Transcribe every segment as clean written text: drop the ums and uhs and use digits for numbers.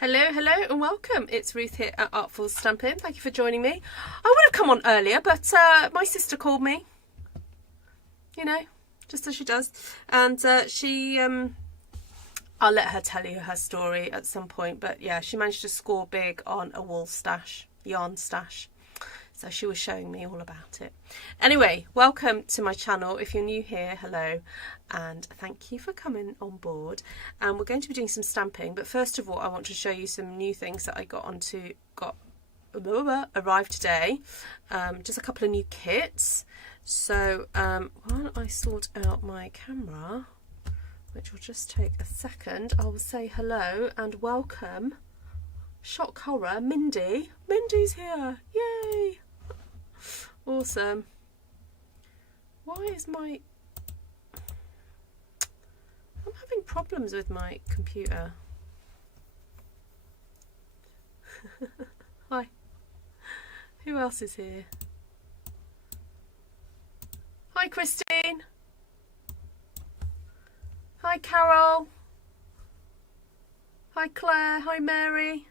Hello, hello and welcome. It's Ruth here at Artful Stampin. Thank you for joining me. I would have come on earlier, but my sister called me, you know, just as she does. And I'll let her tell you her story at some point. But yeah, she managed to score big on a wool stash, yarn stash. So she was showing me all about it. Anyway, welcome to my channel. If you're new here, hello, and thank you for coming on board. And we're going to be doing some stamping, but first of all, I want to show you some new things that I arrived today. Just a couple of new kits. So while I sort out my camera, which will just take a second, I will say hello and welcome. Shock horror, Mindy. Mindy's here. Yay! Awesome. Why is I'm having problems with my computer. Hi. Who else is here? Hi, Christine. Hi, Carol. Hi, Claire. Hi, Mary.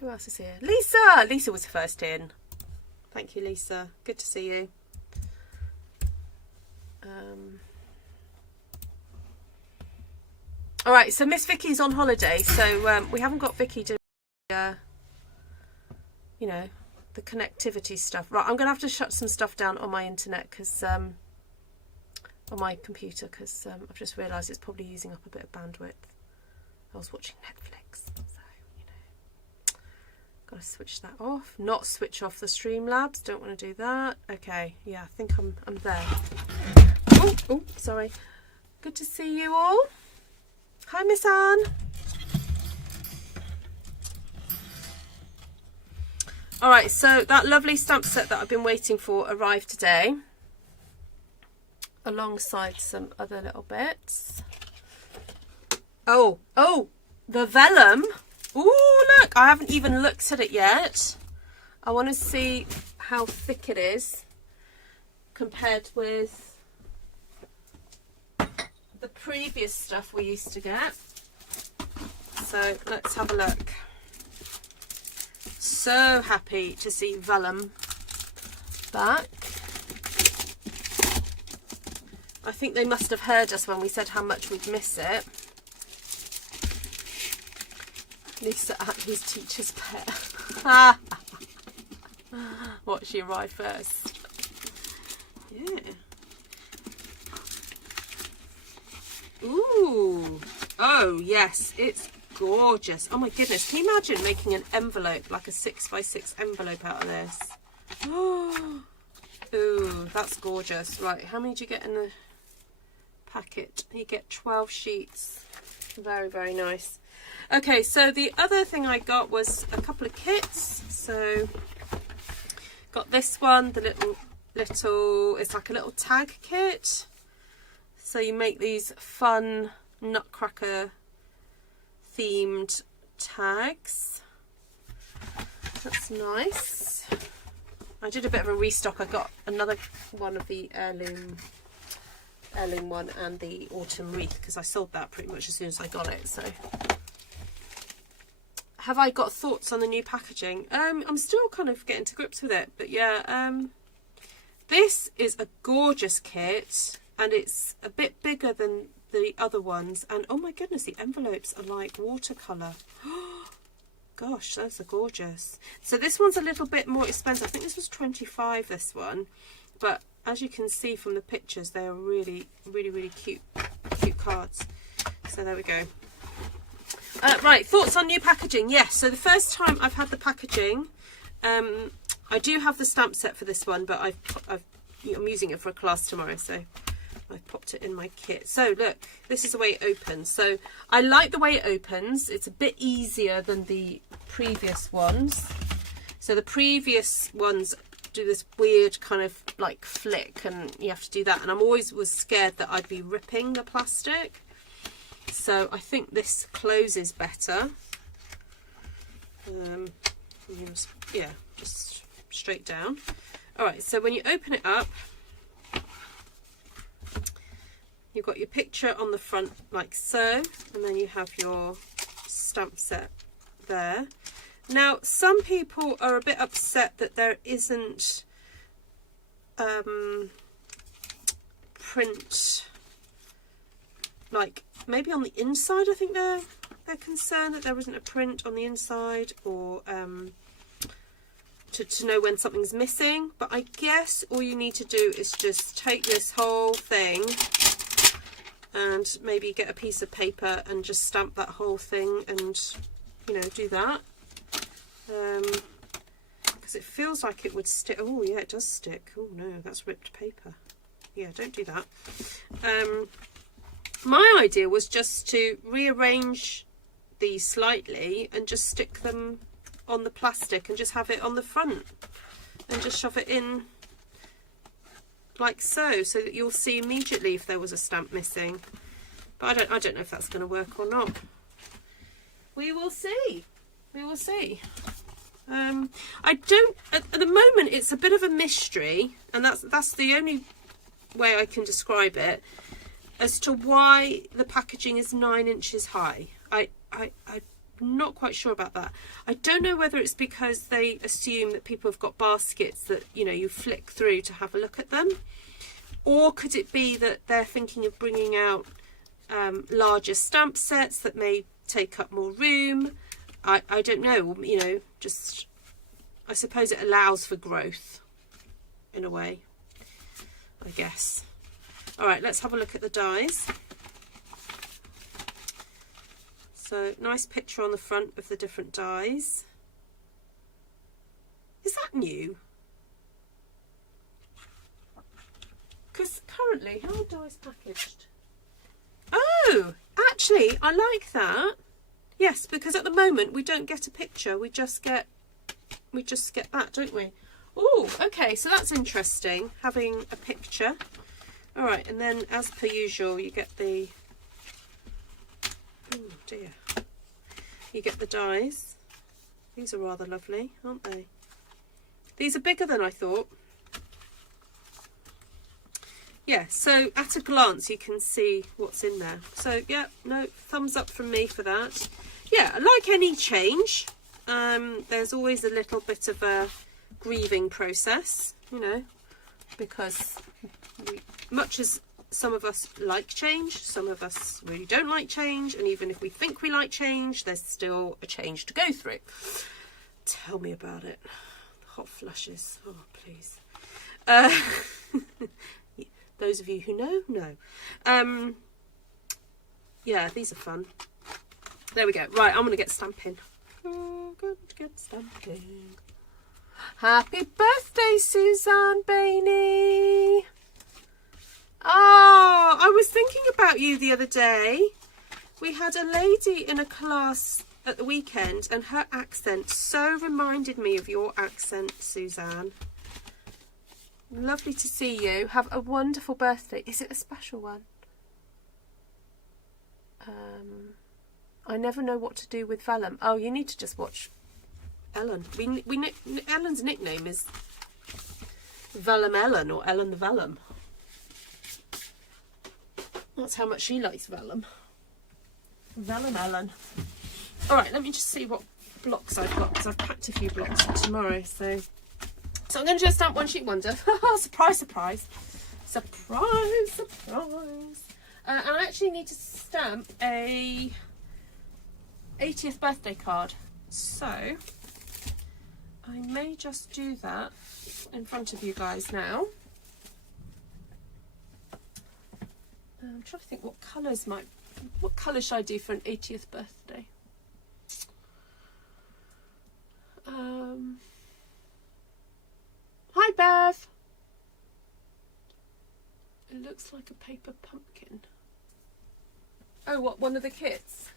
Who else is here? Lisa! Lisa was first in. Thank you, Lisa. Good to see you. Alright, so Miss Vicky's on holiday, so we haven't got Vicky doing, you know, the connectivity stuff. Right, I'm going to have to shut some stuff down on my internet, because, on my computer, because I've just realised it's probably using up a bit of bandwidth. I was watching Netflix. Got to switch that off. Not switch off the Streamlabs. Don't want to do that. Okay. Yeah, I think I'm there. Oh, sorry. Good to see you all. Hi, Miss Anne. All right. So that lovely stamp set that I've been waiting for arrived today, alongside some other little bits. Oh, the Vellum. Ooh, look, I haven't even looked at it yet. I want to see how thick it is compared with the previous stuff we used to get. So let's have a look. So happy to see Vellum back. I think they must have heard us when we said how much we'd miss it. Lisa at his teacher's pet. What, she arrived first? Yeah. Ooh. Oh, yes. It's gorgeous. Oh, my goodness. Can you imagine making an envelope, like a 6x6 envelope out of this? Ooh, that's gorgeous. Right, how many do you get in the packet? You get 12 sheets. Very, very nice. Okay, so the other thing I got was a couple of kits. So got this one, the little, it's like a little tag kit. So you make these fun nutcracker themed tags. That's nice. I did a bit of a restock. I got another one of the heirloom one and the autumn wreath, because I sold that pretty much as soon as I got it. So have I got thoughts on the new packaging? I'm still kind of getting to grips with it, but yeah, this is a gorgeous kit, and it's a bit bigger than the other ones, and oh my goodness, the envelopes are like watercolour. Gosh, those are gorgeous. So this one's a little bit more expensive. I think this was 25, this one, but as you can see from the pictures, they are really, really, really cute cards. So there we go. Right, thoughts on new packaging. Yes, so the first time I've had the packaging, I do have the stamp set for this one, but I'm using it for a class tomorrow, so I've popped it in my kit. So look, this is the way it opens. So I like the way it opens. It's a bit easier than the previous ones. So the previous ones do this weird kind of like flick, and you have to do that, and I'm always was scared that I'd be ripping the plastic. So I think this closes better. Yeah, just straight down. All right, so when you open it up, you've got your picture on the front like so, and then you have your stamp set there. Now, some people are a bit upset that there isn't print, like maybe on the inside. I think they're concerned that there isn't a print on the inside, or to know when something's missing. But I guess all you need to do is just take this whole thing and maybe get a piece of paper and just stamp that whole thing, and you know, do that. Because it feels like it would stick. Oh yeah, it does stick. Oh no, that's ripped paper. Yeah, don't do that. My idea was just to rearrange these slightly and just stick them on the plastic and just have it on the front and just shove it in like so, so that you'll see immediately if there was a stamp missing. But I don't know if that's going to work or not. We will see. We will see. I don't, at the moment it's a bit of a mystery, and that's the only way I can describe it, as to why the packaging is 9 inches high. I'm not quite sure about that. I don't know whether it's because they assume that people have got baskets that, you know, you flick through to have a look at them, or could it be that they're thinking of bringing out larger stamp sets that may take up more room. I don't know, you know, just I suppose it allows for growth in a way, I guess. All right, let's have a look at the dies. So nice picture on the front of the different dies. Is that new? Because currently, how are dies packaged? Oh, actually, I like that. Yes, because at the moment we don't get a picture. We just get that, don't we? Oh, okay, so that's interesting, having a picture. All right, and then as per usual, you get the, oh dear, you get the dies. These are rather lovely, aren't they? These are bigger than I thought. Yeah, so at a glance you can see what's in there. So yeah, no, thumbs up from me for that. Yeah, like any change, there's always a little bit of a grieving process, you know, because much as some of us like change, some of us really don't like change, and even if we think we like change, there's still a change to go through. Tell me about it. Hot flushes. Oh, please. Those of you who know. Yeah, these are fun. There we go. Right, I'm going to get stamping. Oh, going to get stamping. Happy birthday, Suzanne Bainey. Oh, I was thinking about you the other day. We had a lady in a class at the weekend, and her accent so reminded me of your accent, Suzanne. Lovely to see you. Have a wonderful birthday. Is it a special one? I never know what to do with Vellum. Oh, you need to just watch Ellen. Ellen's nickname is Vellum Ellen, or Ellen the Vellum. That's how much she likes Vellum. Vellum Ellen. All right, let me just see what blocks I've got, because I've packed a few blocks for tomorrow. So I'm going to just stamp One Sheet Wonder. Surprise, surprise. Surprise, surprise. And I actually need to stamp a 80th birthday card. So I may just do that in front of you guys now. I'm trying to think what colours should I do for an 80th birthday? Hi, Bev. It looks like a paper pumpkin. Oh, what, one of the kits?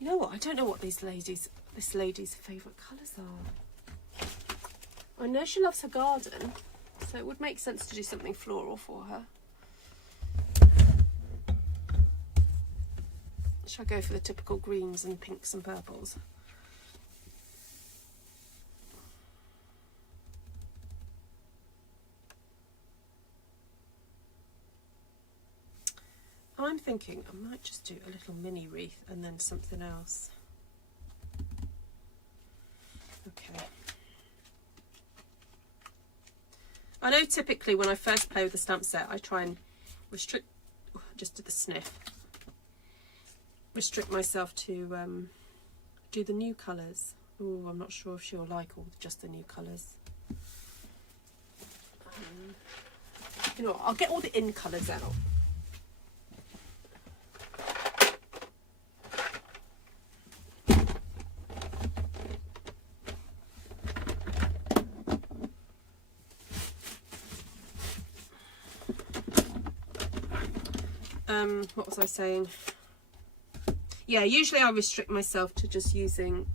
You know what? I don't know what this lady's favourite colours are. I know she loves her garden, so it would make sense to do something floral for her. Shall I go for the typical greens and pinks and purples? I'm thinking I might just do a little mini wreath and then something else. Okay. I know typically when I first play with the stamp set, I try and restrict, just did the sniff, restrict myself to do the new colours. Oh, I'm not sure if she'll like all just the new colours. You know what, I'll get all the in colours out. What was I saying? Yeah, usually I restrict myself to just using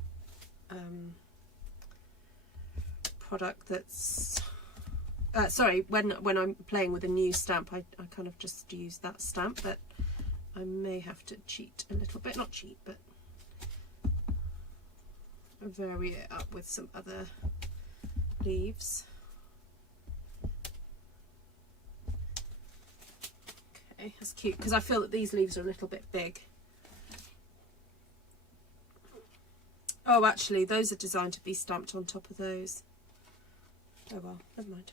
product that's sorry, when I'm playing with a new stamp, I kind of just use that stamp, but I may have to cheat a little bit, not cheat, but vary it up with some other leaves. Okay, that's cute, because I feel that these leaves are a little bit big. Oh, actually, those are designed to be stamped on top of those. Oh well, never mind.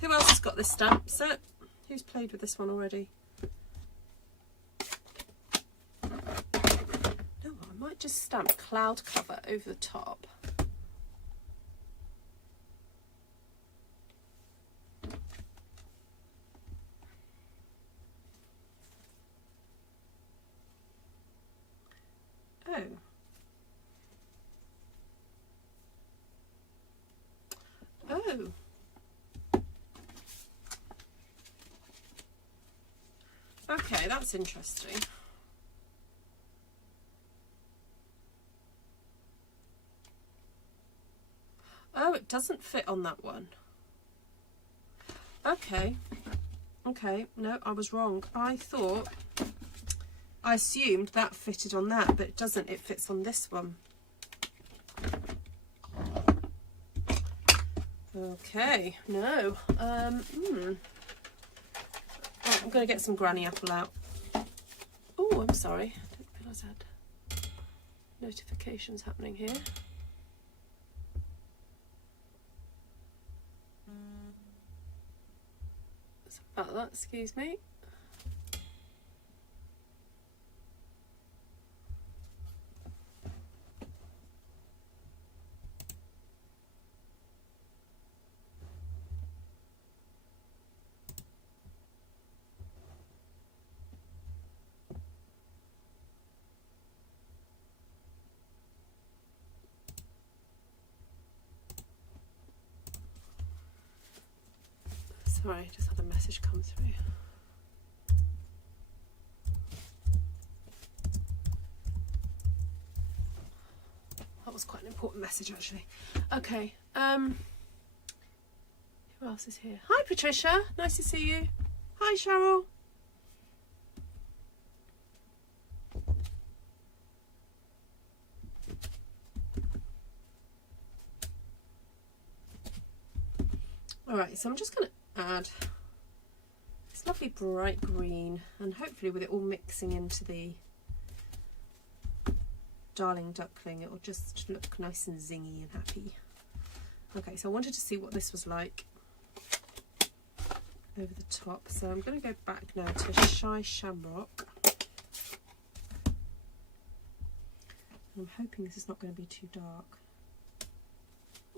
Who else has got this stamp set? Who's played with this one already? No, I might just stamp cloud cover over the top. Oh. Oh. Okay, that's interesting. Oh, it doesn't fit on that one. Okay. Okay, no, I was wrong. I assumed that fitted on that, but it doesn't. It fits on this one. Okay, no. Right, I'm going to get some granny apple out. Oh, I'm sorry. I didn't realise I had notifications happening here. Sorry about that, excuse me. Sorry, just had a message come through. That was quite an important message, actually. Okay. Who else is here? Hi, Patricia. Nice to see you. Hi, Cheryl. All right, so I'm just going to add this lovely bright green, and hopefully with it all mixing into the darling duckling, it will just look nice and zingy and happy. Okay, so I wanted to see what this was like over the top, so I'm going to go back now to Shy Shamrock. I'm hoping this is not going to be too dark.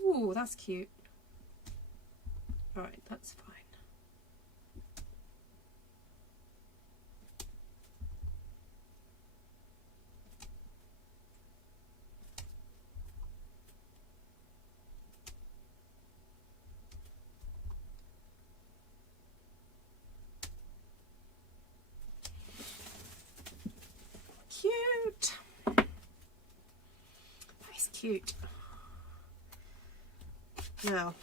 Ooh, that's cute. Alright, that's fine. Cute. That's cute. Now,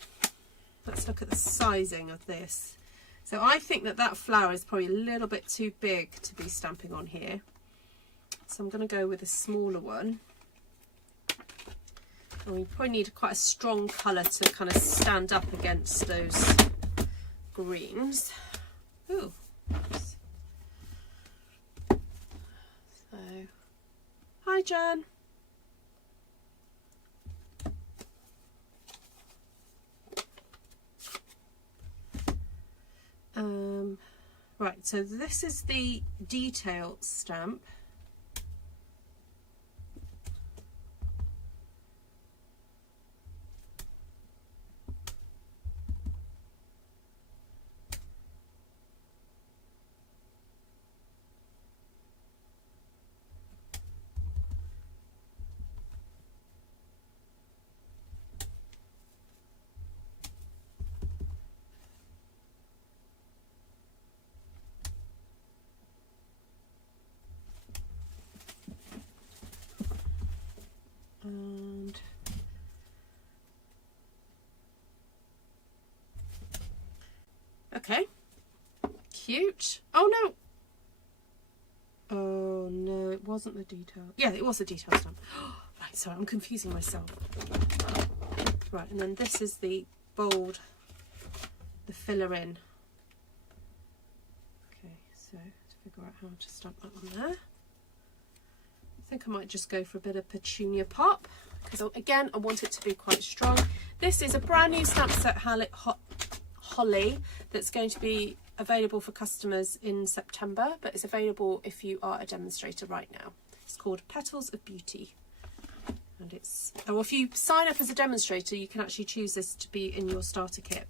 let's look at the sizing of this. So I think that that flower is probably a little bit too big to be stamping on here. So I'm going to go with a smaller one. And we probably need quite a strong colour to kind of stand up against those greens. Ooh. Oops. So, hi Jen. Right, so this is the detail stamp. And okay, cute. Oh no, oh no, it wasn't the detail. Yeah, it was the detail stamp. Right, sorry, I'm confusing myself. Right, and then this is the bold, the filler in. Okay, so to figure out how to stamp that on there. I think I might just go for a bit of petunia pop, because again I want it to be quite strong. This is a brand new stamp set Holly that's going to be available for customers in September, but it's available if you are a demonstrator right now. It's called Petals of Beauty, and it's, or if you sign up as a demonstrator you can actually choose this to be in your starter kit.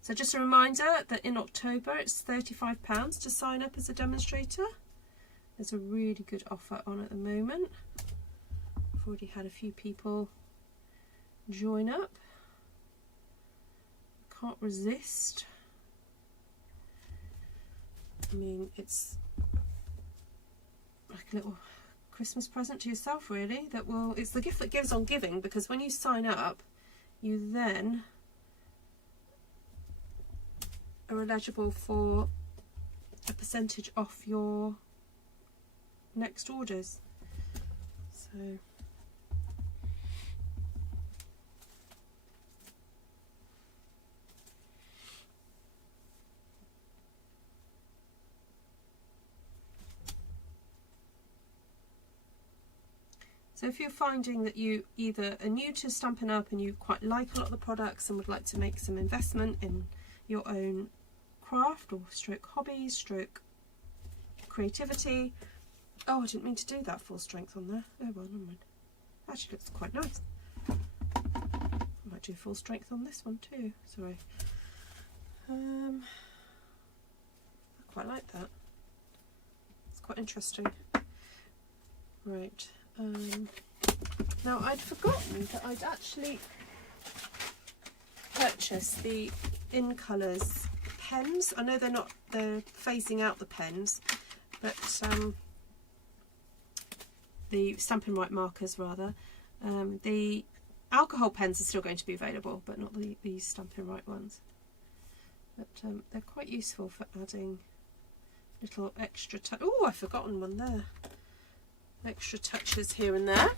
So just a reminder that in October it's £35 to sign up as a demonstrator. There's a really good offer on at the moment. I've already had a few people join up. Can't resist. I mean, it's like a little Christmas present to yourself, really. That will, it's the gift that gives on giving, because when you sign up, you then are eligible for a percentage off your next orders. So if you're finding that you either are new to Stampin' Up and you quite like a lot of the products and would like to make some investment in your own craft or stroke hobbies, stroke creativity. Oh, I didn't mean to do that full strength on there. Oh well, never mind. Actually looks quite nice. I might do full strength on this one too. Sorry. I quite like that. It's quite interesting. Right. Now I'd forgotten that I'd actually purchased the In Colours pens. I know they're phasing out the pens, but the Stampin' Right markers rather. The alcohol pens are still going to be available, but not these Stampin' Right ones. But they're quite useful for adding little extra touch. Oh, I've forgotten one there. Extra touches here and there.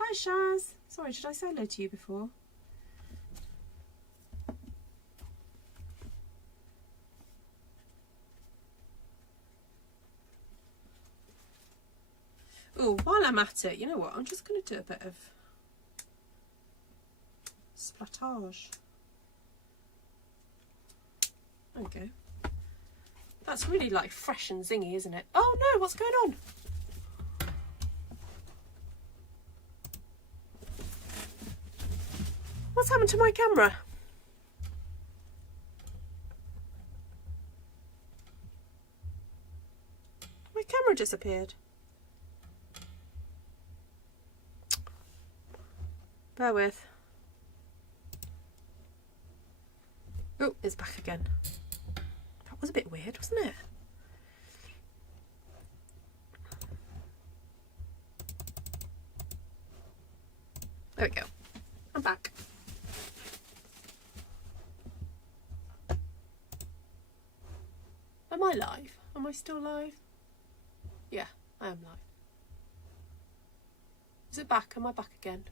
Hi Shaz. Sorry, did I say hello to you before? Oh, while I'm at it, you know what? I'm just going to do a bit of splattage. There we go. That's really like fresh and zingy, isn't it? Oh no, what's going on? What's happened to my camera? My camera disappeared. Bear with. Oh, it's back again. That was a bit weird, wasn't it? There we go. I'm back. Am I live? Am I still live? Yeah, I am live. Is it back? Am I back again?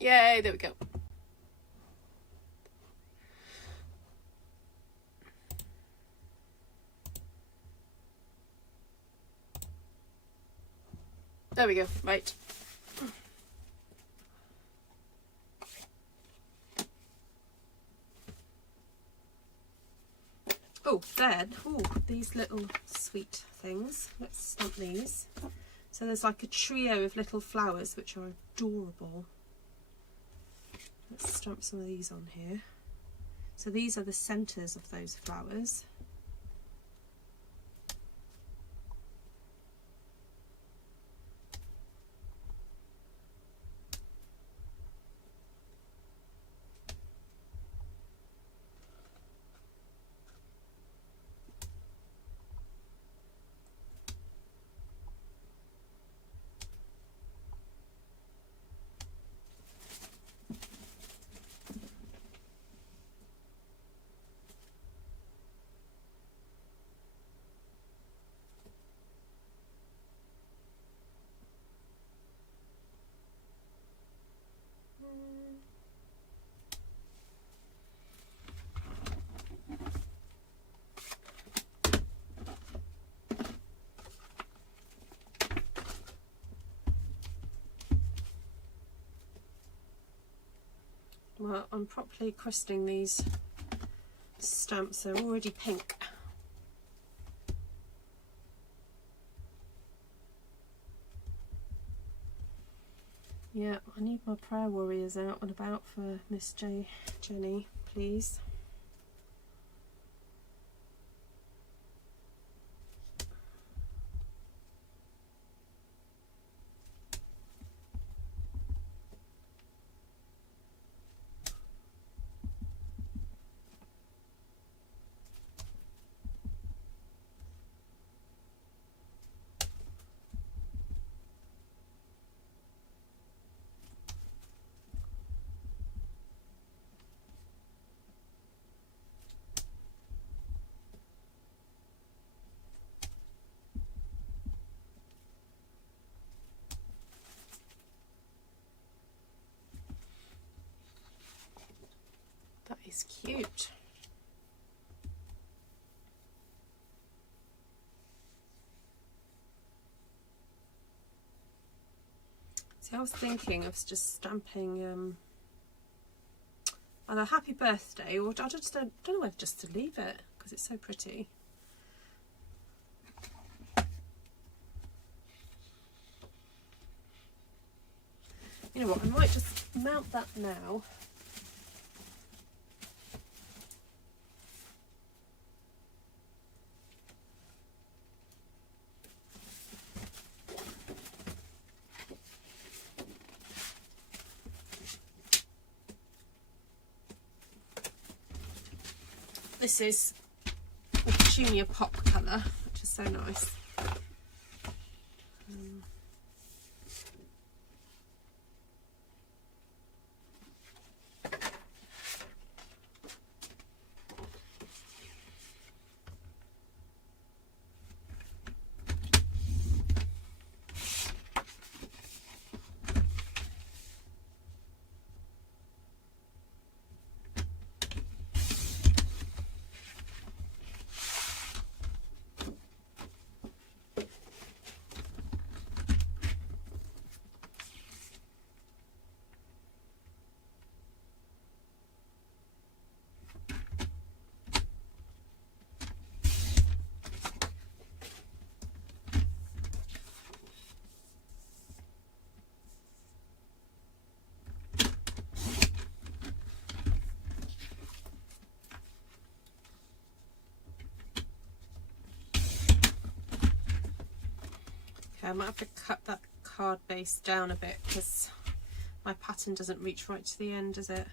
Yay, there we go. There we go, right. Oh, then, these little sweet things. Let's stamp these. So there's like a trio of little flowers which are adorable. Let's stamp some of these on here. So these are the centres of those flowers. Well, I'm properly crusting these stamps, they're already pink. Yeah, I need my prayer warriors out and about for Miss Jenny, please. That is cute. See, I was thinking of just stamping either happy birthday, or I just don't know whether just to leave it because it's so pretty. You know what, I might just mount that now. This is a Petunia Pop colour, which is so nice. I might have to cut that card base down a bit because my pattern doesn't reach right to the end, does it?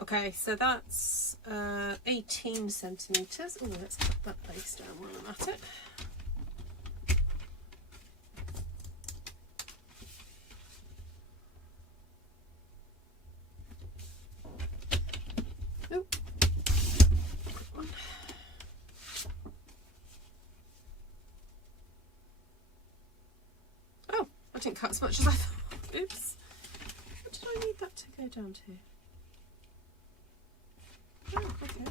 Okay, so that's 18 centimetres. Oh, let's cut that base down while I'm at it. didn't cut as much as I thought. Oops. What did I need that to go down to? Oh, okay.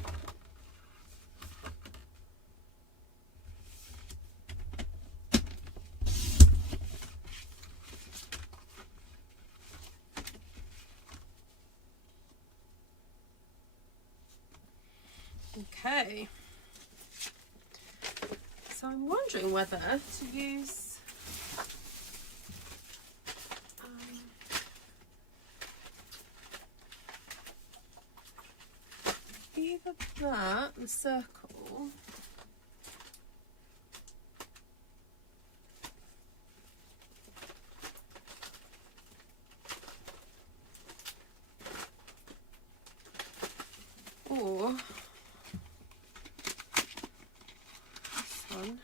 Okay. So I'm wondering whether to use either that, the circle, or this one.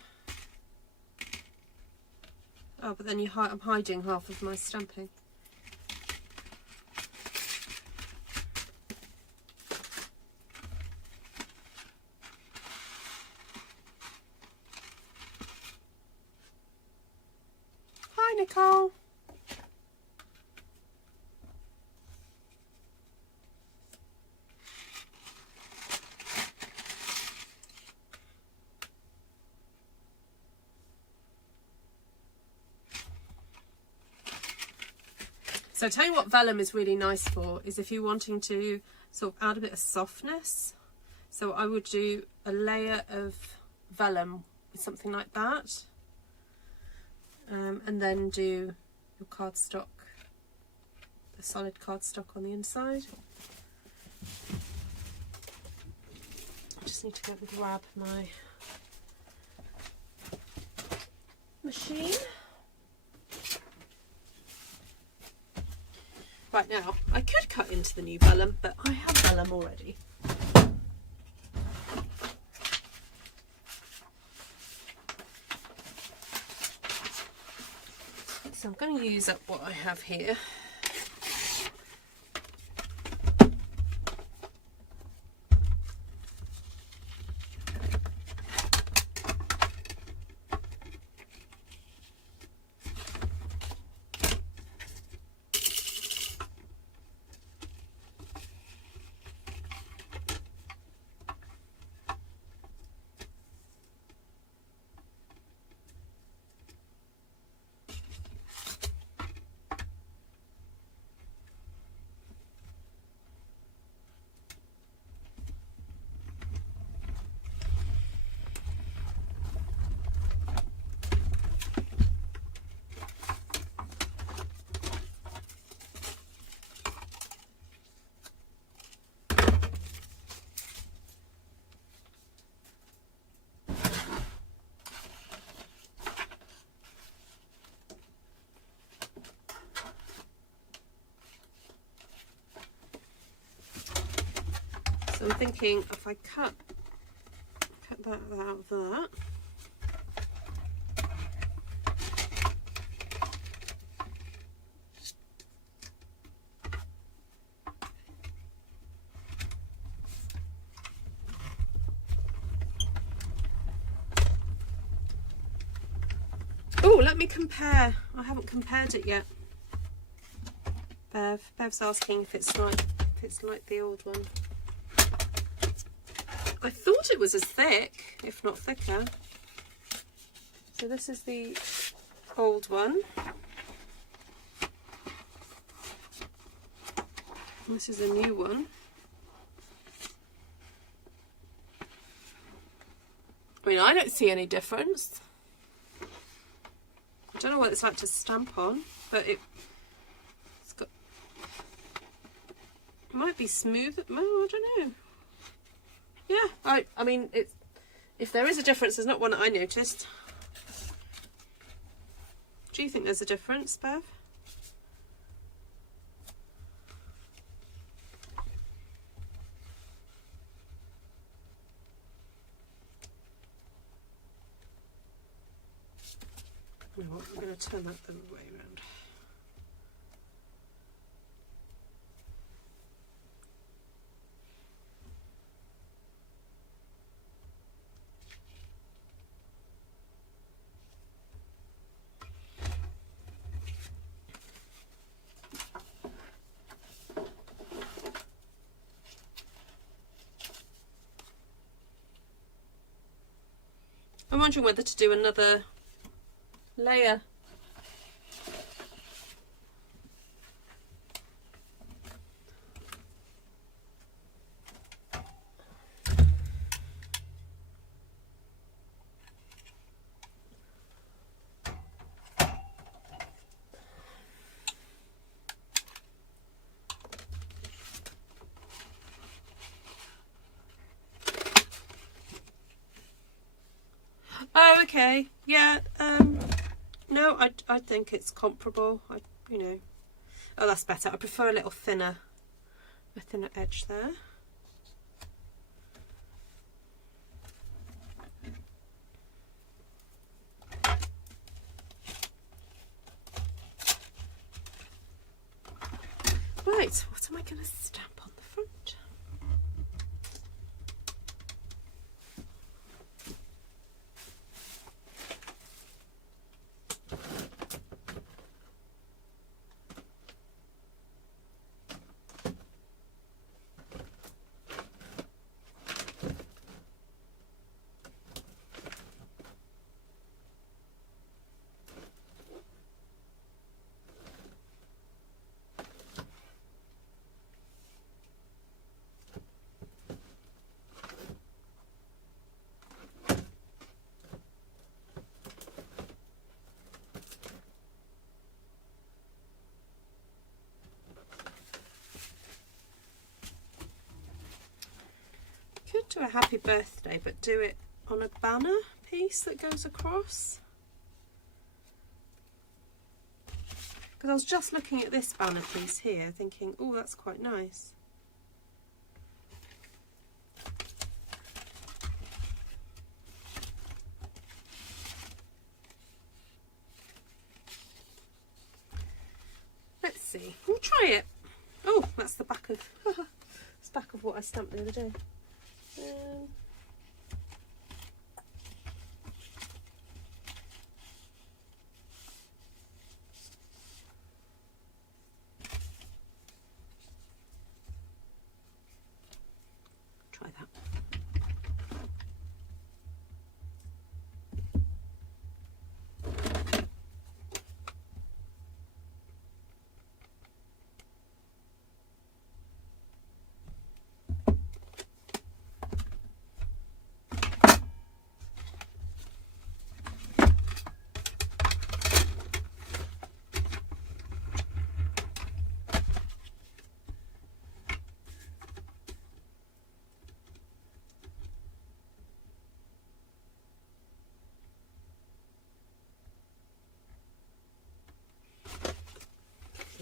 Oh, but then I'm hiding half of my stamping. Hi, Nicole. So I'll tell you what vellum is really nice for is if you're wanting to sort of add a bit of softness. So I would do a layer of vellum with something like that, and then do your cardstock, the solid cardstock on the inside. I just need to grab my machine. Right, now, I could cut into the new vellum, but I have vellum already. So I'm going to use up what I have here. So I'm thinking if I cut that out of that. Oh, let me compare. I haven't compared it yet. Bev's asking if it's like the old one. I thought it was as thick, if not thicker. So this is the old one. This is a new one. I mean, I don't see any difference. I don't know what it's like to stamp on, but it's got, it might be smooth. Oh, I don't know. Yeah, I mean, if there is a difference, there's not one that I noticed. Do you think there's a difference, Bev? You know what, I'm going to turn that the other way around. I'm wondering whether to do another layer. Oh, okay. Yeah. No, I think it's comparable. You know. Oh, that's better. I prefer a little thinner edge there. Right. What am I going to stamp on the front? Could do a happy birthday, but do it on a banner piece that goes across. Because I was just looking at this banner piece here, thinking, oh, that's quite nice. Let's see. We'll try it. Oh, that's the back of it's back of what I stamped the other day. Try that.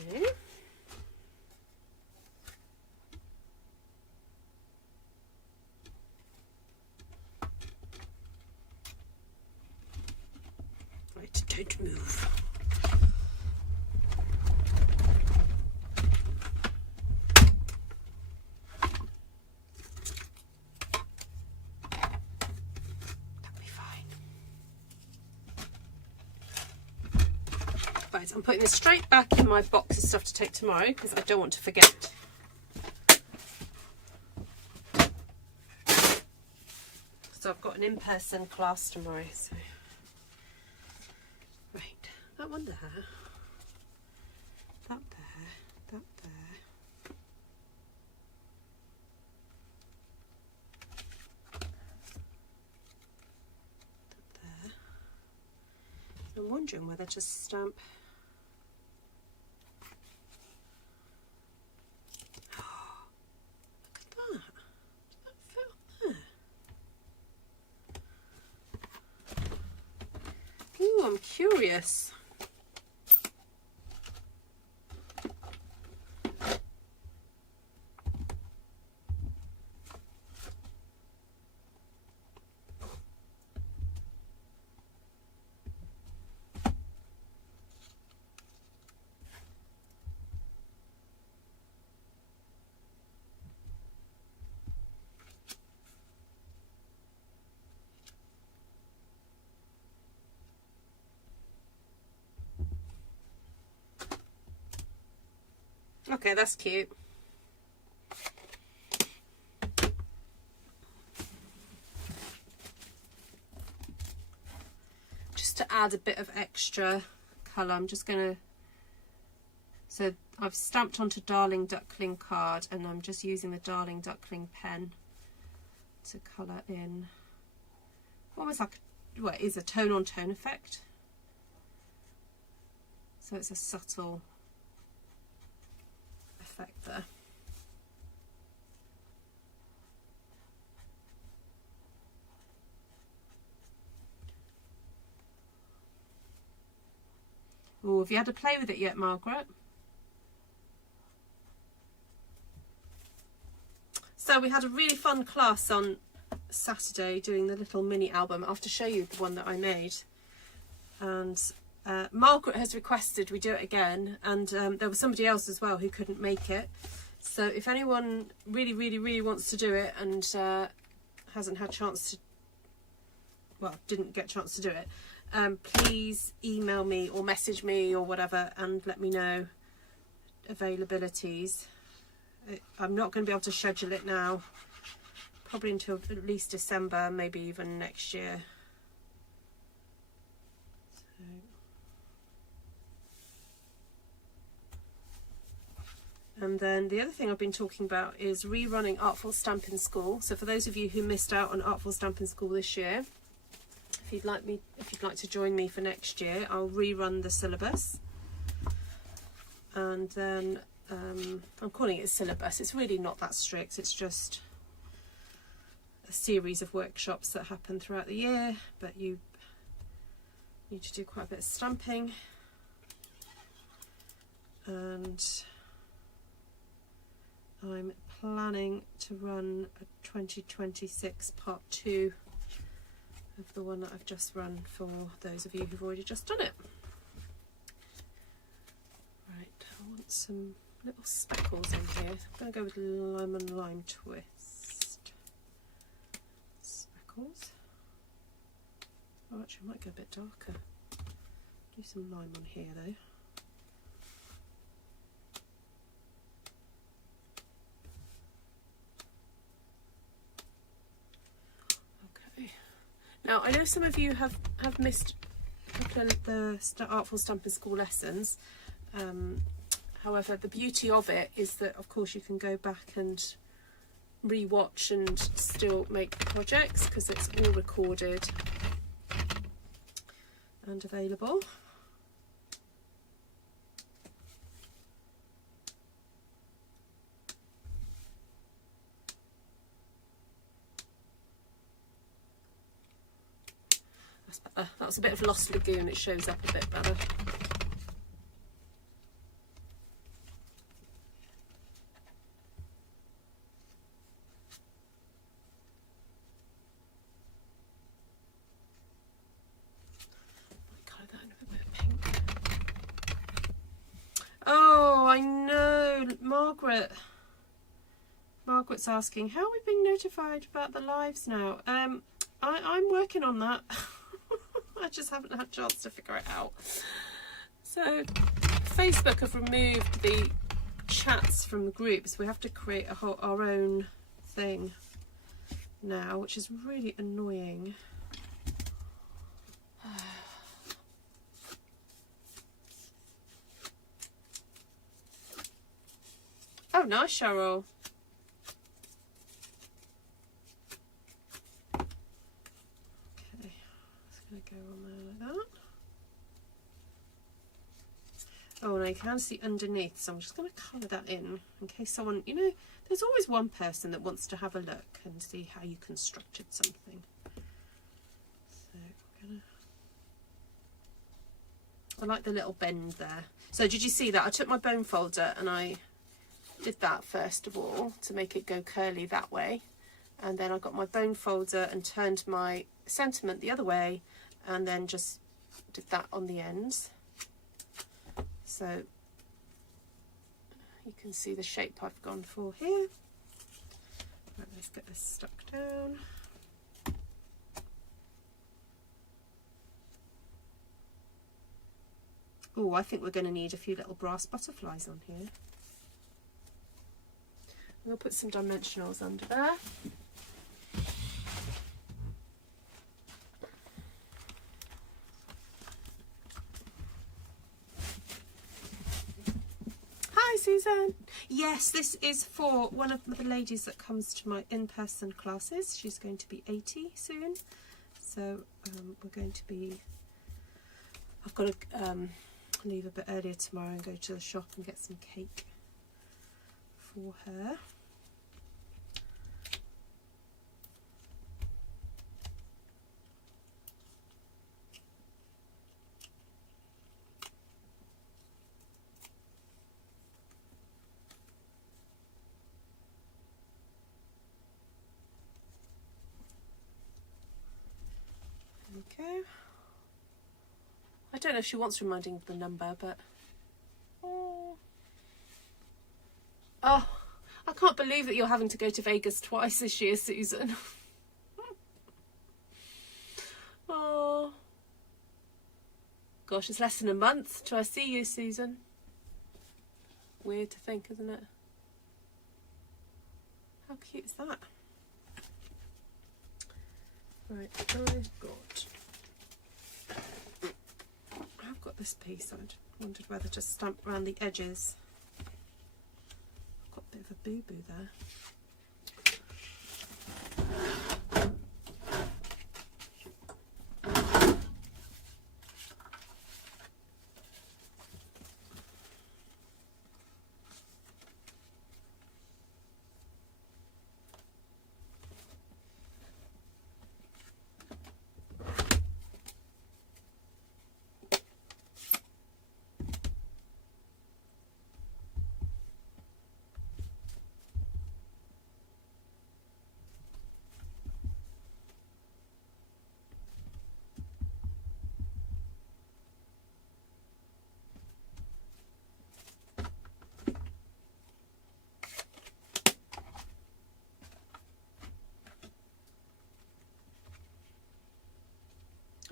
Okay. Right, don't move. Right, I'm putting this straight back in my box of stuff to take tomorrow because I don't want to forget. So I've got an in-person class tomorrow. So. Right, that one there, that there, that there. That there. I'm wondering whether to stamp. I'm curious. Okay, that's cute. add a bit of extra colour. I'm just going to, so I've stamped onto Darling Duckling card, and I'm just using the Darling Duckling pen to colour in almost like, well, it is a tone on tone effect. So it's a subtle effect there. Oh, have you had a play with it yet, Margaret? So we had a really fun class on Saturday doing the little mini album. I'll have to show you the one that I made. And Margaret has requested we do it again, and there was somebody else as well who couldn't make it. So if anyone really wants to do it and hasn't had a chance to, well, didn't get a chance to do it, please email me or message me or whatever and let me know availabilities. I'm not going to be able to schedule it now, probably until at least December, maybe even next year. And then the other thing I've been talking about is rerunning Artful Stampin School. So for those of you who missed out on Artful Stampin School this year, if you'd like to join me for next year, I'll rerun the syllabus. And then I'm calling it a syllabus. It's really not that strict. It's just a series of workshops that happen throughout the year, but you need to do quite a bit of stamping. And I'm planning to run a 2026 part 2 of the one that I've just run for those of you who've already just done it. Right, I want some little speckles in here. I'm going to go with lemon lime twist. Speckles. Oh, actually I might go a bit darker. Do some lime on here though. Now, I know some of you have missed a couple of the Artful Stampin School lessons. However, the beauty of it is that, of course, you can go back and re-watch and still make projects because it's all recorded and available. That was a bit of Lost Lagoon, it shows up a bit better. Colour that in a bit of pink. Oh, I know, Margaret's asking, how are we being notified about the lives now? I'm working on that. I just haven't had a chance to figure it out. So Facebook have removed the chats from the groups. We have to create our own thing now, which is really annoying. Oh, nice, Cheryl. Go on there like that. Oh, and I can see underneath, so I'm just going to colour that in case someone, you know, there's always one person that wants to have a look and see how you constructed something. So I'm gonna, I like the little bend there. So did you see that? I took my bone folder and I did that first of all to make it go curly that way, and then I got my bone folder and turned my sentiment the other way, and then just did that on the ends. So you can see the shape I've gone for here. Right, let's get this stuck down. Oh, I think we're going to need a few little brass butterflies on here. We'll put some dimensionals under there. Hi, Susan. Yes, this is for one of the ladies that comes to my in-person classes. She's going to be 80 soon. So we're going to be... I've got to leave a bit earlier tomorrow and go to the shop and get some cake for her. Okay. I don't know if she wants reminding of the number, but... Oh, I can't believe that you're having to go to Vegas twice this year, Susan. Oh. Gosh, it's less than a month till I see you, Susan. Weird to think, isn't it? How cute is that? Right, I've got this piece. I wondered whether to stamp around the edges. I've got a bit of a boo-boo there.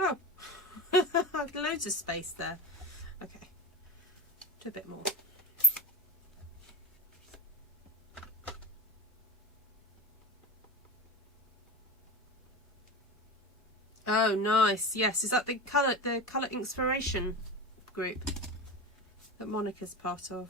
Oh, loads of space there. Okay, do a bit more. Oh, nice. Yes, is that the colour inspiration group that Monica's part of?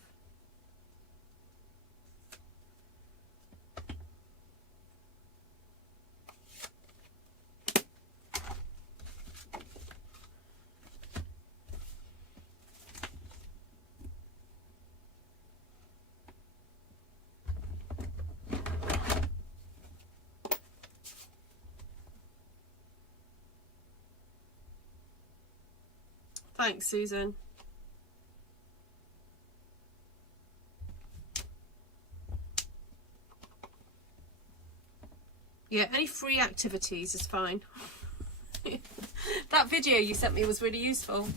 Thanks, Susan. Yeah, any free activities is fine. That video you sent me was really useful.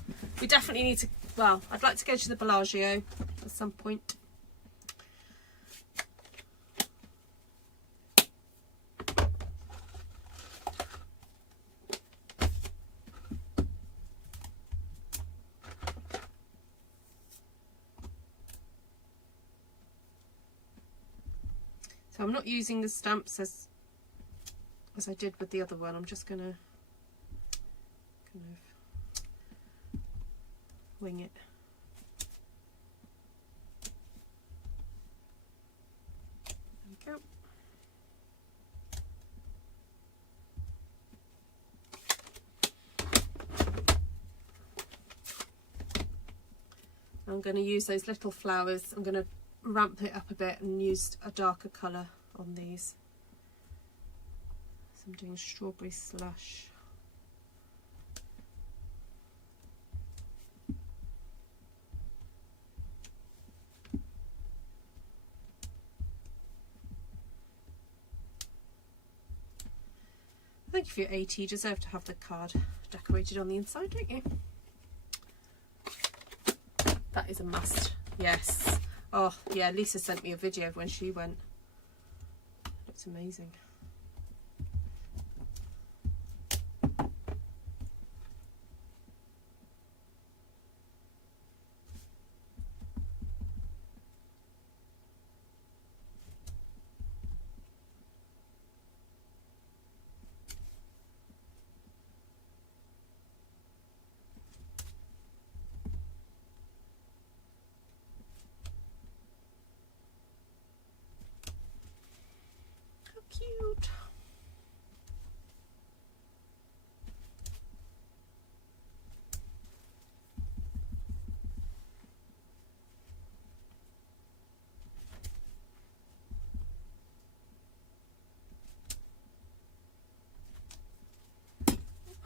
We definitely need to, well, I'd like to go to the Bellagio at some point. So I'm not using the stamps as I did with the other one. I'm just going to kind of wing it. There we go. I'm going to use those little flowers. I'm going to ramp it up a bit and use a darker colour on these. So I'm doing strawberry slush. I think if you're 80, you deserve to have the card decorated on the inside, don't you? That is a must. Yes. Oh, yeah, Lisa sent me a video of when she went. Looks amazing. cute.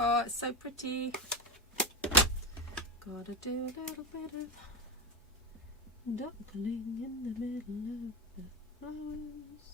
Oh, it's so pretty. Gotta do a little bit of duckling in the middle of the flowers.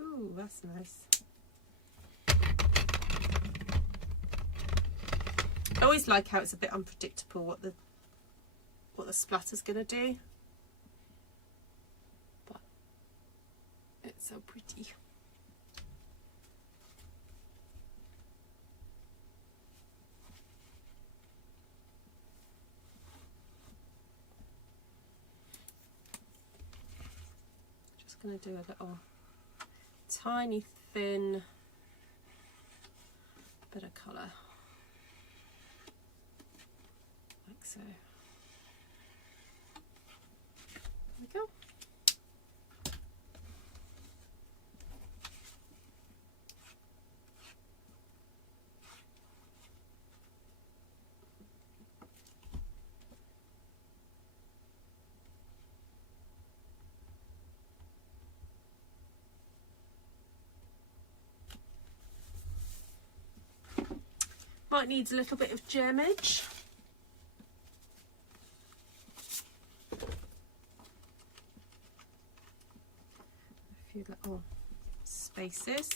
Ooh, that's nice. I always like how it's a bit unpredictable what the splatter's gonna do, but it's so pretty. Just gonna do a little tiny thin bit of colour, like so. There we go. Might need a little bit of germage. A few little spaces.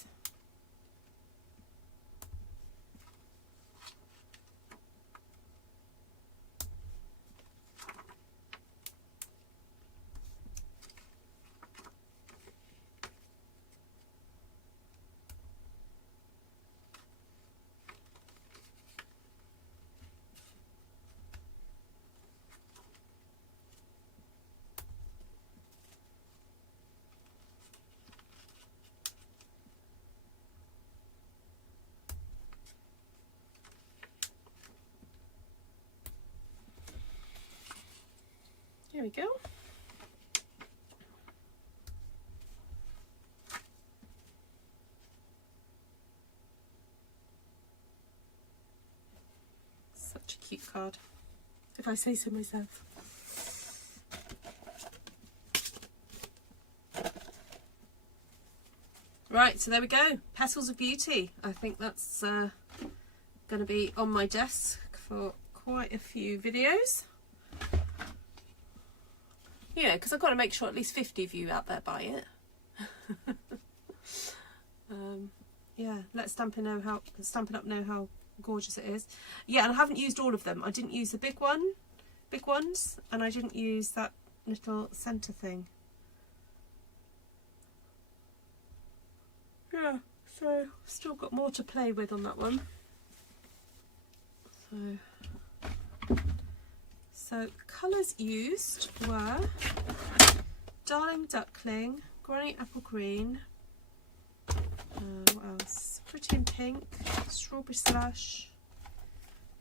There we go. Such a cute card, if I say so myself. Right, so there we go. Petals of Beauty. I think that's going to be on my desk for quite a few videos. Yeah, because I've got to make sure at least 50 of you out there buy it. Yeah, let Stampin' Up know how gorgeous it is. Yeah, and I haven't used all of them. I didn't use the big ones, and I didn't use that little centre thing. Yeah, so still got more to play with on that one. So colours used were Darling Duckling, Granny Apple Green, what else? Pretty in Pink, Strawberry Slush,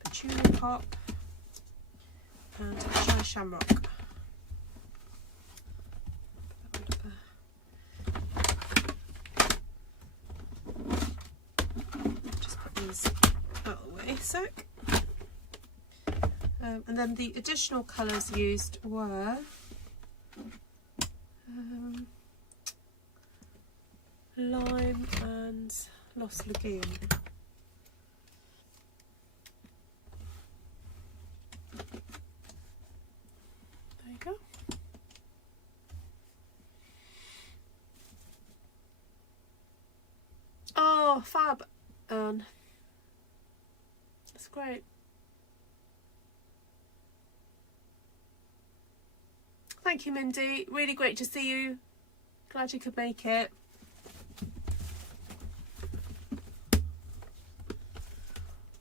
Petunia Pop, and Shy Shamrock. Just put these out of the way a sec. And then the additional colours used were Lime and Lost Lagoon. There you go. Oh, fab, Anne. That's great. Thank you, Mindy. Really great to see you. Glad you could make it.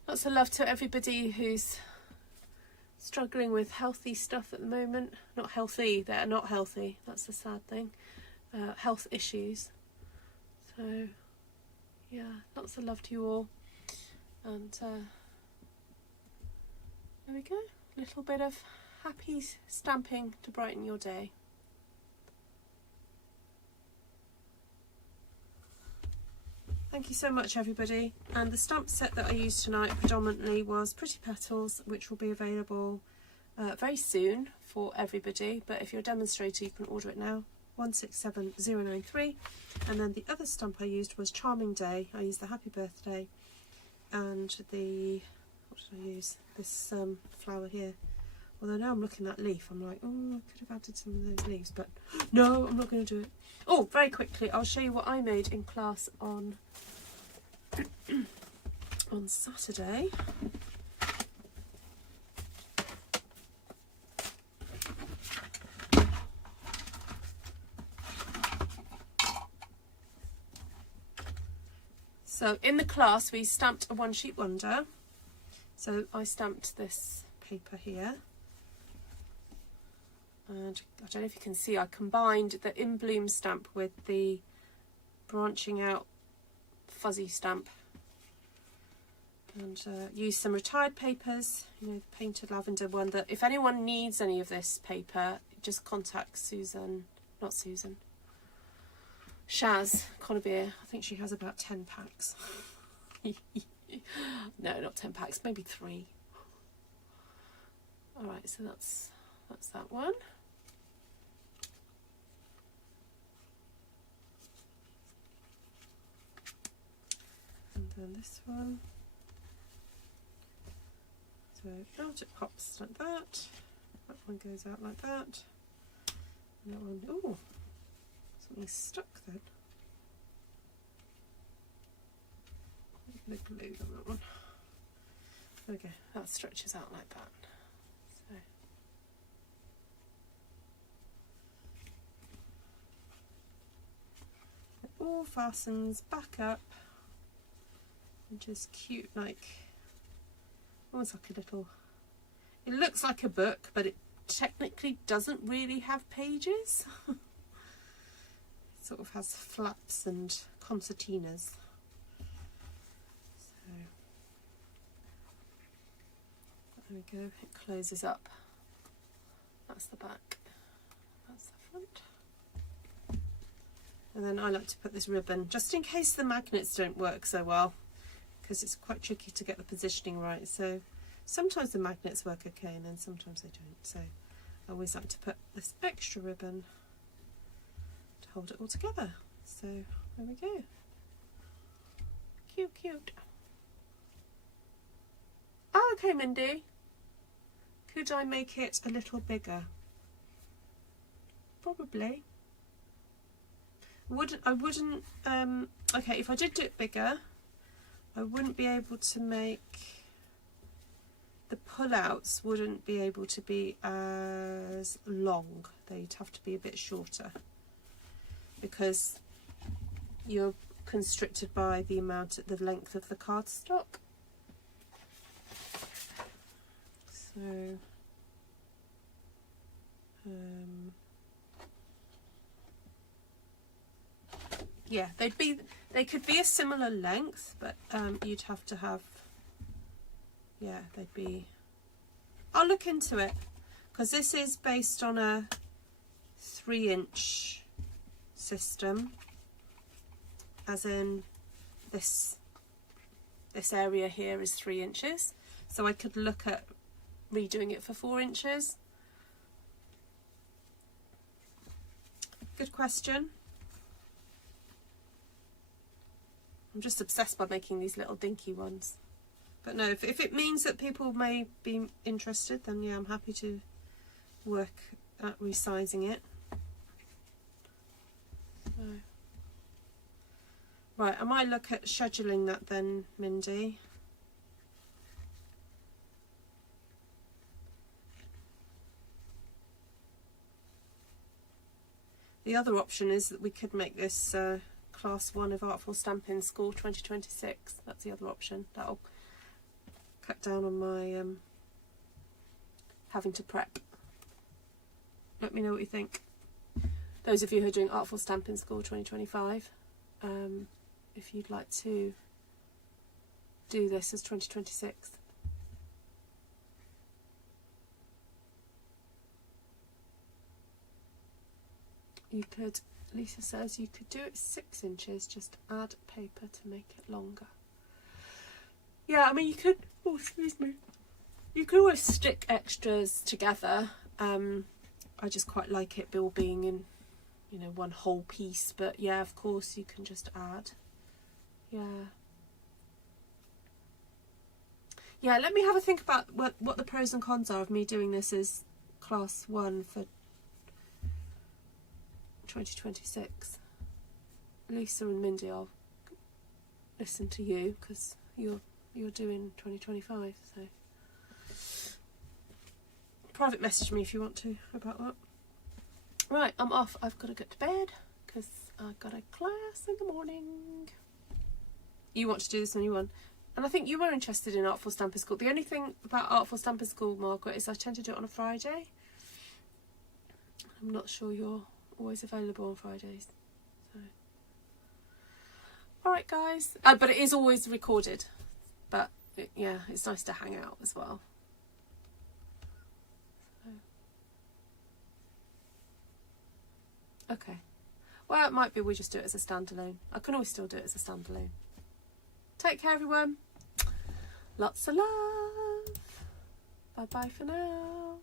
Lots of love to everybody who's struggling with healthy stuff at the moment. Not healthy, they're not healthy. That's the sad thing. Health issues. So, yeah, lots of love to you all. And there we go. A little bit of happy stamping to brighten your day. Thank you so much, everybody. And the stamp set that I used tonight predominantly was Pretty Petals, which will be available very soon for everybody. But if you're a demonstrator, you can order it now, 167093. And then the other stamp I used was Charming Day. I used the Happy Birthday and the, what did I use? This flower here. Although now I'm looking at that leaf, I'm like, oh, I could have added some of those leaves, but no, I'm not going to do it. Oh, very quickly, I'll show you what I made in class on on Saturday. So in the class we stamped a one sheet wonder. So I stamped this paper here. And I don't know if you can see, I combined the In Bloom stamp with the branching out fuzzy stamp. And used some retired papers, you know, the painted lavender one. That if anyone needs any of this paper, just contact Susan, not Susan, Shaz Connebier. I think she has about 10 packs. No, not 10 packs, maybe 3. Alright, so that's that one. And then this one. So out it pops like that. That one goes out like that. And that one, oh, something's stuck then. The glue on that one. There we go, that stretches out like that. So it all fastens back up, which is cute, like almost like a little, it looks like a book, but it technically doesn't really have pages. It sort of has flaps and concertinas. So there we go, it closes up. That's the back, that's the front. And then I like to put this ribbon, just in case the magnets don't work so well, because it's quite tricky to get the positioning right. So sometimes the magnets work okay and then sometimes they don't. So I always like to put this extra ribbon to hold it all together. So there we go. Cute, cute. Oh, okay, Mindy. Could I make it a little bigger? Probably. I wouldn't, okay, if I did do it bigger, I wouldn't be able to make, the pull-outs wouldn't be able to be as long. They'd have to be a bit shorter because you're constricted by the length of the cardstock. So, yeah, they could be a similar length, but you'd have to have, yeah, they'd be, I'll look into it, because this is based on a 3-inch system, as in this area here is 3 inches, so I could look at redoing it for 4 inches. Good question. I'm just obsessed by making these little dinky ones. But no, if it means that people may be interested, then yeah, I'm happy to work at resizing it. So. Right, I might look at scheduling that then, Mindy. The other option is that we could make this class 1 of Artful Stampin School 2026. That's the other option. That'll cut down on my having to prep. Let me know what you think. Those of you who are doing Artful Stampin School 2025, if you'd like to do this as 2026. You could, Lisa says, you could do it 6 inches, just add paper to make it longer. Yeah, I mean, you could, oh, excuse me, you could always stick extras together. I just quite like it all being in, you know, one whole piece. But yeah, of course, you can just add. Yeah. Yeah, let me have a think about what the pros and cons are of me doing this as class 1 for 2026. Lisa and Mindy, I'll listen to you because you're doing 2025. So private message me if you want to about that. Right, I'm off. I've got to get to bed because I've got a class in the morning. You want to do this on your one, and I think you were interested in Artful Stampin School. The only thing about Artful Stampin School, Margaret, is I tend to do it on a Friday. I'm not sure you're always available on Fridays. So. Alright guys, but it is always recorded, but yeah, it's nice to hang out as well. So. Okay, well, it might be we just do it as a standalone. I can always still do it as a standalone. Take care everyone, lots of love, bye bye for now.